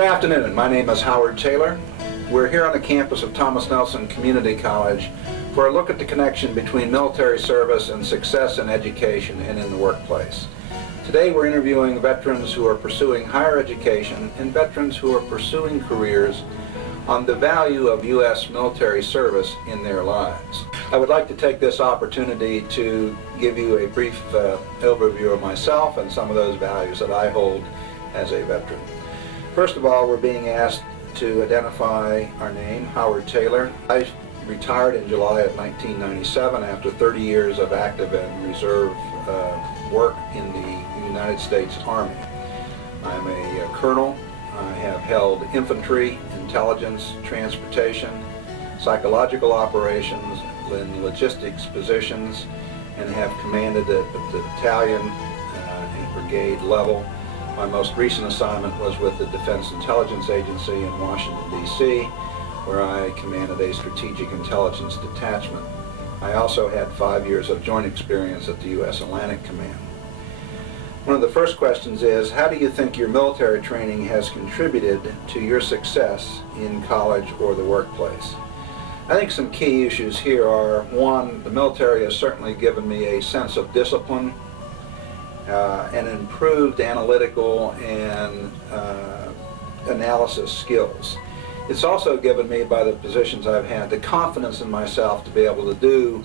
Good afternoon. My name is Howard Taylor. We're here on the campus of Thomas Nelson Community College for a look at the connection between military service and success in education and in the workplace. Today we're interviewing veterans who are pursuing higher education and veterans who are pursuing careers on the value of U.S. military service in their lives. I would like to take this opportunity to give you a brief overview of myself and some of those values that I hold as a veteran. First of all, we're being asked to identify our name, Howard Taylor. I retired in July of 1997 after 30 years of active and reserve work in the United States Army. I'm a colonel. I have held infantry, intelligence, transportation, psychological operations, and logistics positions, and have commanded at the battalion and brigade level. My most recent assignment was with the Defense Intelligence Agency in Washington, D.C., where I commanded a strategic intelligence detachment. I also had 5 years of joint experience at the U.S. Atlantic Command. One of the first questions is, how do you think your military training has contributed to your success in college or the workplace? I think some key issues here are, one, the military has certainly given me a sense of discipline, and improved analytical and analysis skills. It's also given me, by the positions I've had, the confidence in myself to be able to do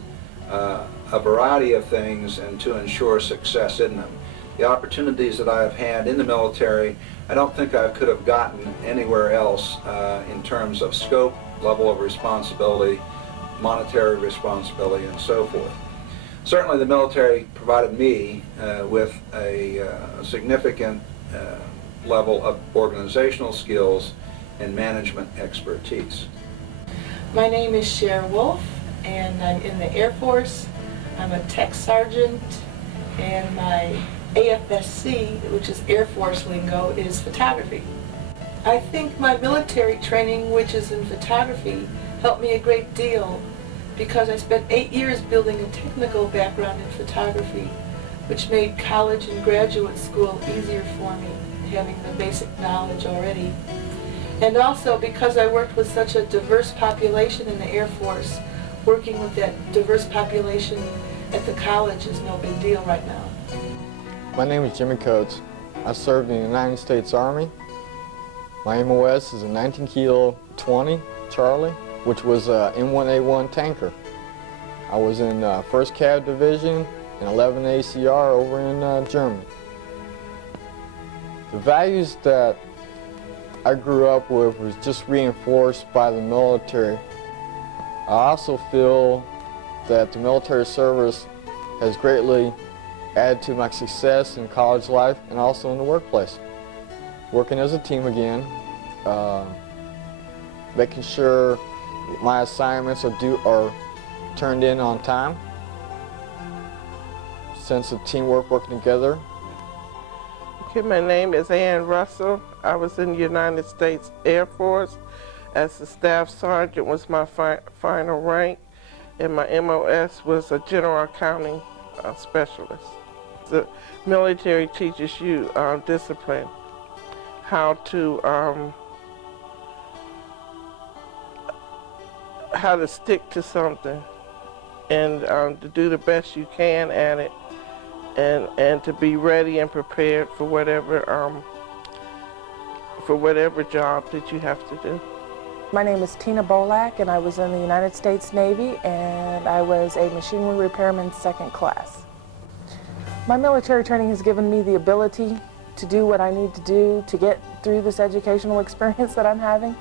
a variety of things and to ensure success in them. The opportunities that I've had in the military, I don't think I could have gotten anywhere else in terms of scope, level of responsibility, monetary responsibility, and so forth. Certainly the military provided me with a significant level of organizational skills and management expertise. My name is Cher Wolf, and I'm in the Air Force. I'm a tech sergeant, and my AFSC, which is Air Force lingo, is photography. I think my military training, which is in photography, helped me a great deal because I spent 8 years building a technical background in photography, which made college and graduate school easier for me, having the basic knowledge already. And also because I worked with such a diverse population in the Air Force, working with that diverse population at the college is no big deal right now. My name is Jimmy Coates. I served in the United States Army. My MOS is a 19 Kilo 20 Charlie, which was an M1A1 tanker. I was in 1st Cav Division and 11 ACR over in Germany. The values that I grew up with was just reinforced by the military. I also feel that the military service has greatly added to my success in college life and also in the workplace. Working as a team again, making sure my assignments are turned in on time, sense of teamwork, working together. Okay, my name is Ann Russell. I was in the United States Air Force as a staff sergeant was my final rank, and my MOS was a general accounting specialist. The military teaches you discipline, how to stick to something and to do the best you can at it, and to be ready and prepared for whatever job that you have to do. My name is Tina Bolak, and I was in the United States Navy, and I was a machinery repairman 2nd class. My military training has given me the ability to do what I need to do to get through this educational experience that I'm having.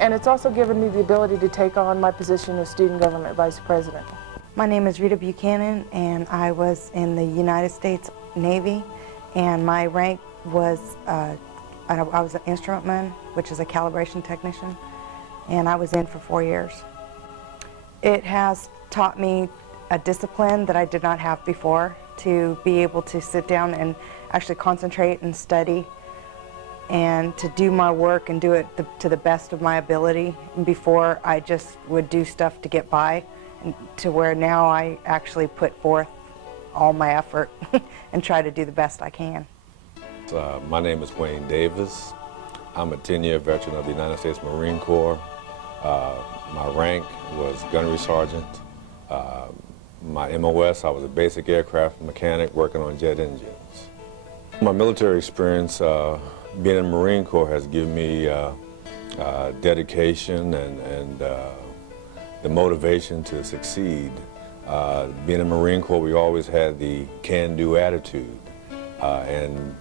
And it's also given me the ability to take on my position as Student Government Vice President. My name is Rita Buchanan, and I was in the United States Navy, and my rank was, I was an instrumentman, which is a calibration technician, and I was in for 4 years. It has taught me a discipline that I did not have before, to be able to sit down and actually concentrate and study and to do my work and do it to the best of my ability. Before, I just would do stuff to get by, and to where now I actually put forth all my effort and try to do the best I can. My name is Wayne Davis. I'm a 10-year veteran of the United States Marine Corps. My rank was gunnery sergeant. My MOS, I was a basic aircraft mechanic working on jet engines. My military experience, being in the Marine Corps, has given me dedication and the motivation to succeed. Being in the Marine Corps, we always had the can-do attitude, and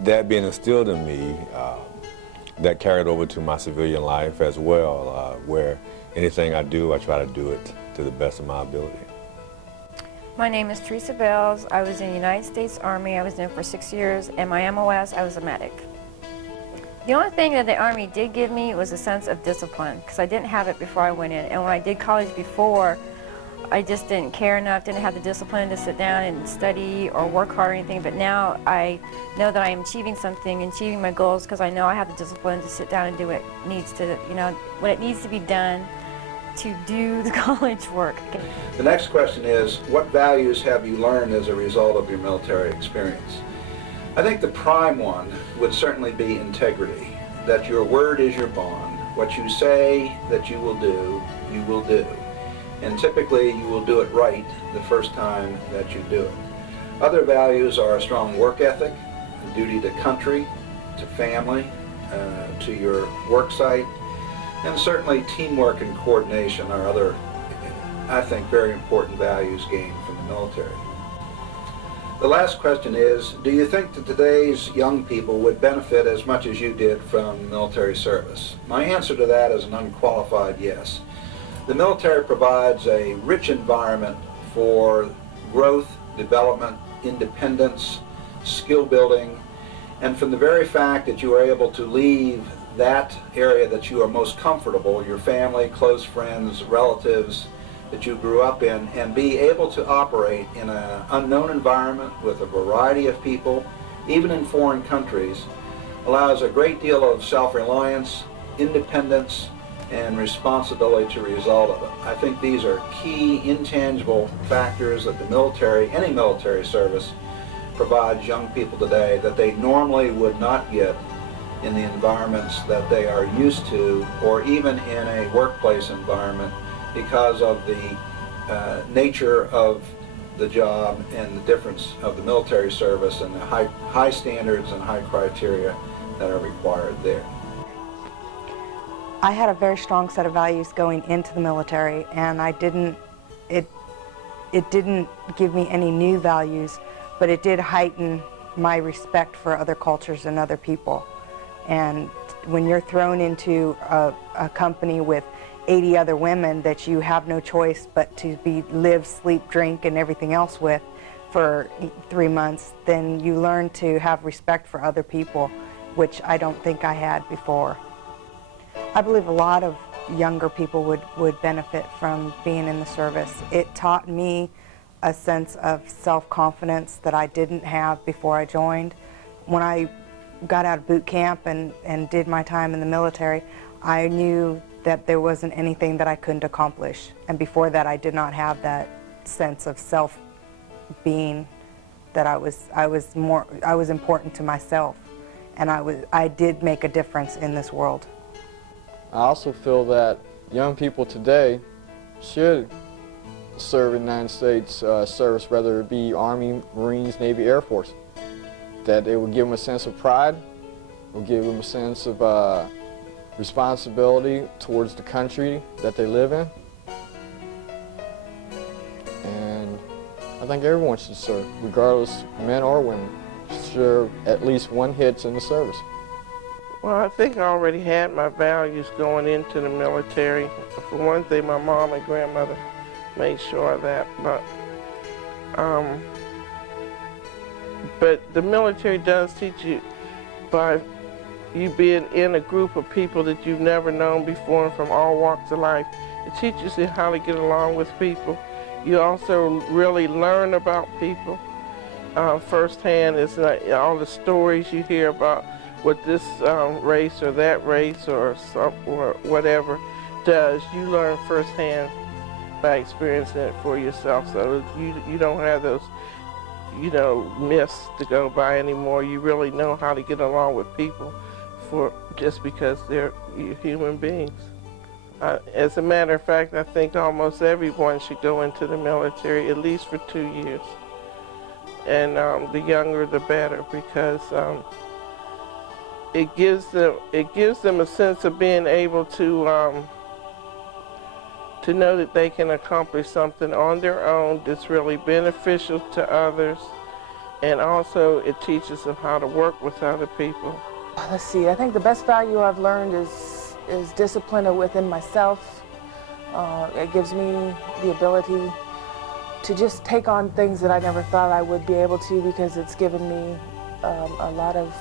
that being instilled in me, that carried over to my civilian life as well, where anything I do, I try to do it to the best of my ability. My name is Teresa Bells. I was in the United States Army. I was in it for 6 years, and my MOS, I was a medic. The only thing that the Army did give me was a sense of discipline, because I didn't have it before I went in. And when I did college before, I just didn't care enough, didn't have the discipline to sit down and study or work hard or anything. But now I know that I am achieving something, achieving my goals, because I know I have the discipline to sit down and do what needs to, what it needs to be done to do the college work. The next question is, what values have you learned as a result of your military experience? I think the prime one would certainly be integrity, that your word is your bond. What you say that you will do, you will do. And typically you will do it right the first time that you do it. Other values are a strong work ethic, a duty to country, to family, to your work site, and certainly teamwork and coordination are other, I think, very important values gained from the military. The last question is, do you think that today's young people would benefit as much as you did from military service? My answer to that is an unqualified yes. The military provides a rich environment for growth, development, independence, skill building, and from the very fact that you are able to leave that area that you are most comfortable, your family, close friends, relatives that you grew up in, and be able to operate in an unknown environment with a variety of people, even in foreign countries, allows a great deal of self-reliance, independence, and responsibility to result of it. I think these are key intangible factors that the military, any military service, provides young people today that they normally would not get in the environments that they are used to, or even in a workplace environment, because of the nature of the job and the difference of the military service and the high standards and high criteria that are required there. I had a very strong set of values going into the military, and it didn't give me any new values, but it did heighten my respect for other cultures and other people. And when you're thrown into a company with 80 other women that you have no choice but to live, sleep, drink, and everything else with for 3 months, then you learn to have respect for other people, which I don't think I had before. I believe a lot of younger people would benefit from being in the service. It taught me a sense of self-confidence that I didn't have before I joined. When I got out of boot camp and did my time in the military, I knew that there wasn't anything that I couldn't accomplish. And before that, I did not have that sense of self-being, that I was important to myself, and I did make a difference in this world. I also feel that young people today should serve in the United States service, whether it be Army, Marines, Navy, Air Force. That it would give them a sense of pride, it would give them a sense of responsibility towards the country that they live in. And I think everyone should serve, regardless, men or women, should serve at least one hit in the service. Well, I think I already had my values going into the military. For one thing, my mom and grandmother made sure of that. But the military does teach you, by you being in a group of people that you've never known before and from all walks of life, it teaches you how to get along with people. You also really learn about people firsthand. It's like all the stories you hear about what this race or that race or whatever does, you learn firsthand by experiencing it for yourself. So you don't have those, myths to go by anymore. You really know how to get along with people for just because they're human beings. As a matter of fact, I think almost everyone should go into the military at least for 2 years. And the younger the better, because it gives them a sense of being able to know that they can accomplish something on their own that's really beneficial to others, and also it teaches them how to work with other people. Let's see, I think the best value I've learned is discipline within myself. It gives me the ability to just take on things that I never thought I would be able to, because it's given me a lot of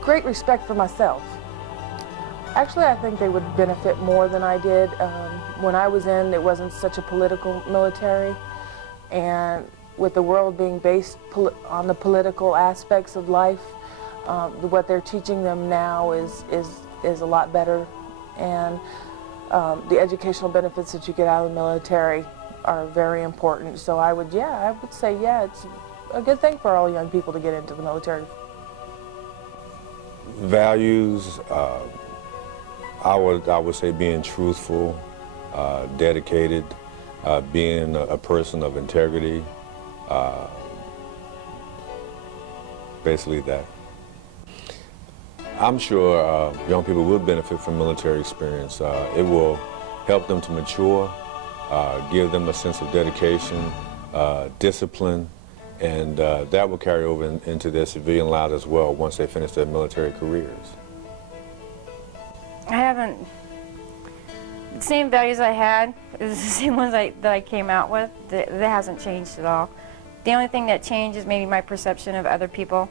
great respect for myself. Actually, I think they would benefit more than I did. When I was in, it wasn't such a political military, and with the world being based on the political aspects of life, what they're teaching them now is a lot better, and the educational benefits that you get out of the military are very important. So I would say, it's a good thing for all young people to get into the military. Values, I would say being truthful, dedicated, being a person of integrity, basically that. I'm sure young people will benefit from military experience. It will help them to mature, give them a sense of dedication, discipline, and that will carry over into their civilian lives as well once they finish their military careers. I haven't, the same values I had, is the same ones that I came out with. That hasn't changed at all. The only thing that changed is maybe my perception of other people.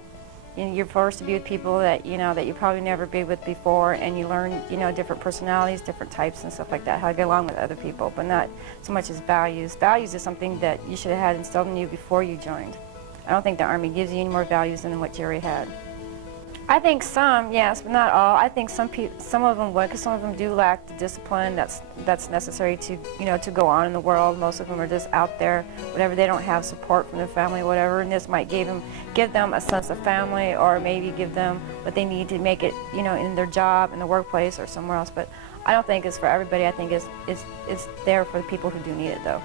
You're forced to be with people that that you probably never be with before, and you learn different personalities, different types and stuff like that, how to get along with other people, but not so much as values. Values is something that you should have had instilled in you before you joined. I don't think the Army gives you any more values than what Jerry had. I think some, yes, but not all. I think some of them would, because some of them do lack the discipline that's necessary to to go on in the world. Most of them are just out there, whatever. They don't have support from their family, whatever. And this might give them a sense of family, or maybe give them what they need to make it, in their job, in the workplace, or somewhere else. But I don't think it's for everybody. I think it's there for the people who do need it, though.